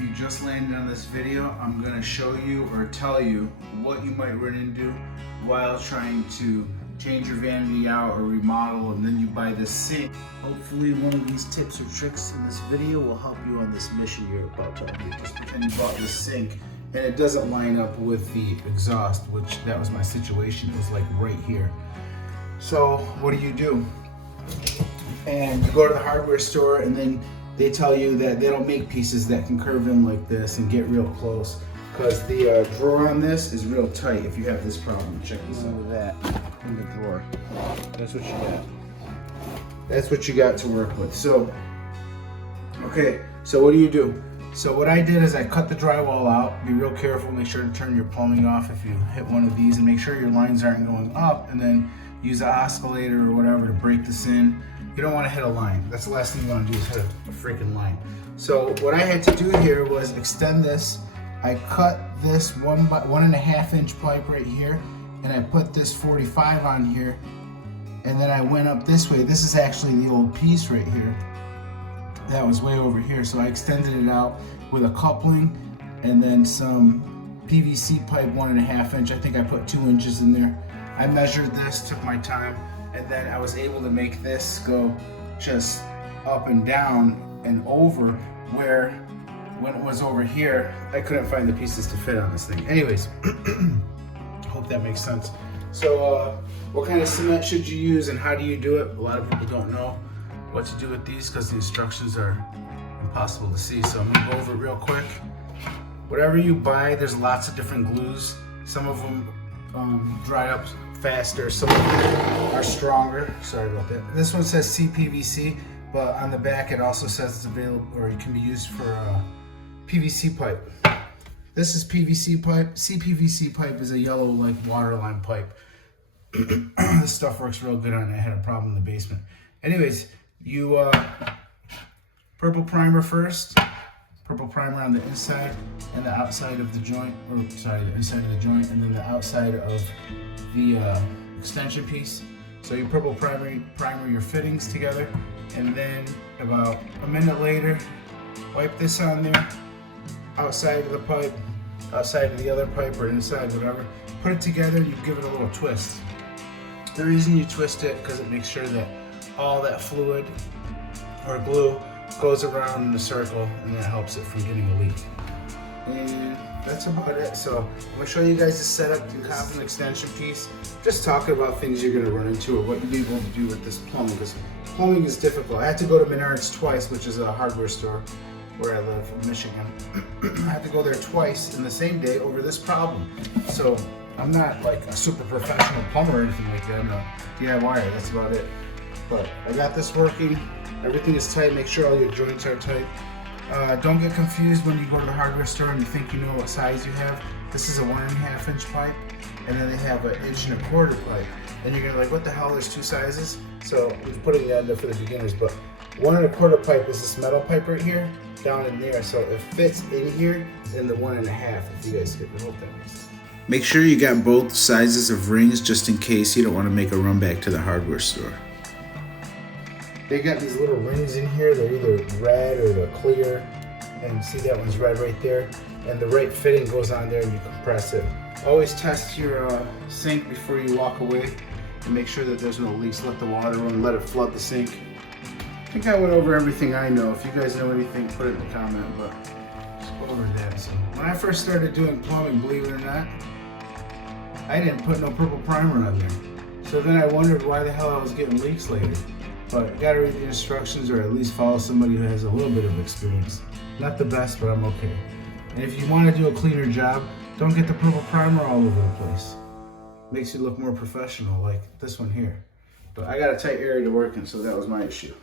if you just landed on this video, I'm going to show you or tell you what you might run into while trying to change your vanity out or remodel, and then you buy this sink. Hopefully one of these tips or tricks in this video will help you on this mission you're about to do. Just pretend you bought this sink and it doesn't line up with the exhaust, which that was my situation. It was like right here. So what do? And you go to the hardware store, and then they tell you that they don't make pieces that can curve in like this and get real close, because the drawer on this is real tight if you have this problem. Check this out with that in the drawer. That's what you got. That's what you got to work with. So, okay, so what do? So what I did is I cut the drywall out. Be real careful, make sure to turn your plumbing off if you hit one of these, and make sure your lines aren't going up, and then use an oscillator or whatever to break this in. You don't want to hit a line. That's the last thing you want to do, is hit a freaking line. So what I had to do here was extend this. I cut this 1.5 inch pipe right here, and I put this 45 on here, and then I went up this way. This is actually the old piece right here. That was way over here. So I extended it out with a coupling and then some PVC pipe 1.5 inch. I think I put 2 inches in there. I measured this, took my time, and then I was able to make this go just up and down and over, where when it was over here, I couldn't find the pieces to fit on this thing. Anyways, hope that makes sense. So what kind of cement should you use and how do you do it? A lot of people don't know what to do with these because the instructions are impossible to see. So I'm gonna go over it real quick. Whatever you buy, there's lots of different glues. Some of them dry up faster, some of them are stronger. Sorry about that. This one says CPVC, but on the back it also says it's available, or it can be used for PVC pipe. This is PVC pipe. CPVC pipe is a yellow like waterline pipe. This stuff works real good on it. I had a problem in the basement. Anyways, you purple primer first. Purple primer on the inside and the outside of the joint, or sorry, the inside of the joint, and then the outside of the extension piece. So you purple primer your fittings together, and then about a minute later, wipe this on there, outside of the pipe, outside of the other pipe, or inside, whatever. Put it together and you give it a little twist. The reason you twist it, because it makes sure that all that fluid or glue goes around in a circle, and that helps it from getting a leak. And that's about it. So I'm gonna show you guys the setup and constant extension piece. Just talking about things you're gonna run into or what you're going to do with this plumbing, because plumbing is difficult. I had to go to Menards twice, which is a hardware store where I live in Michigan. I had to go there twice in the same day over this problem. So I'm not like a super professional plumber or anything like that. I'm a DIYer, that's about it. But I got this working. Everything is tight. Make sure all your joints are tight. Don't get confused when you go to the hardware store and you think you know what size you have. This is a 1.5 inch pipe, and then they have an 1.25 inch pipe. And you're gonna be like, what the hell, there's two sizes? So we're putting that in there for the beginners, but 1.25 pipe is this metal pipe right here, down in there. So it fits in here in the 1.5, if you guys get the whole thing. Make sure you got both sizes of rings just in case you don't want to make a run back to the hardware store. They got these little rings in here. They're either red or they're clear. And see, that one's red right there. And the right fitting goes on there and you compress it. Always test your sink before you walk away and make sure that there's no leaks. Let the water run, let it flood the sink. I think I went over everything I know. If you guys know anything, put it in the comment, but just go over that. So when I first started doing plumbing, believe it or not, I didn't put no purple primer on there. So then I wondered why the hell I was getting leaks later. But you gotta read the instructions, or at least follow somebody who has a little bit of experience. Not the best, but I'm okay. And if you wanna do a cleaner job, don't get the purple primer all over the place. Makes you look more professional, like this one here. But I got a tight area to work in, so that was my issue.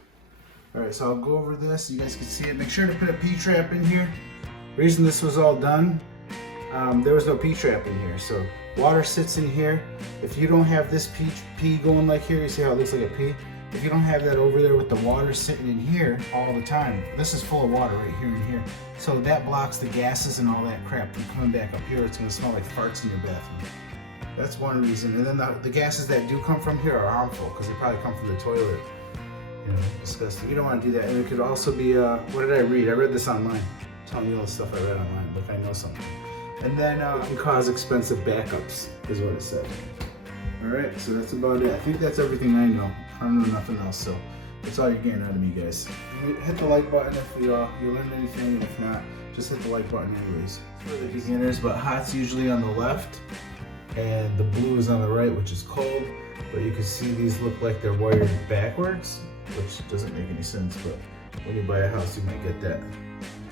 All right, so I'll go over this, you guys can see it. Make sure to put a P-trap in here. Reason this was all done, there was no P-trap in here, so water sits in here. If you don't have this P going like here, you see how it looks like a P? If you don't have that over there with the water sitting in here all the time, this is full of water right here and here. So that blocks the gases and all that crap from coming back up here. It's gonna smell like farts in your bathroom. That's one reason. And then the gases that do come from here are harmful because they probably come from the toilet. You know, disgusting. You don't want to do that. And it could also be, what did I read? I read this online. telling you all the stuff I read online. Look, I know something. And then it can cause expensive backups, is what it said. All right, so that's about it. I think that's everything I know. I don't know nothing else, so that's all you're getting out of me, guys. Hit the like button if you learned anything. If not, just hit the like button anyways. For the beginners, but hot's usually on the left, and the blue is on the right, which is cold. But you can see these look like they're wired backwards, which doesn't make any sense, but when you buy a house, you might get that.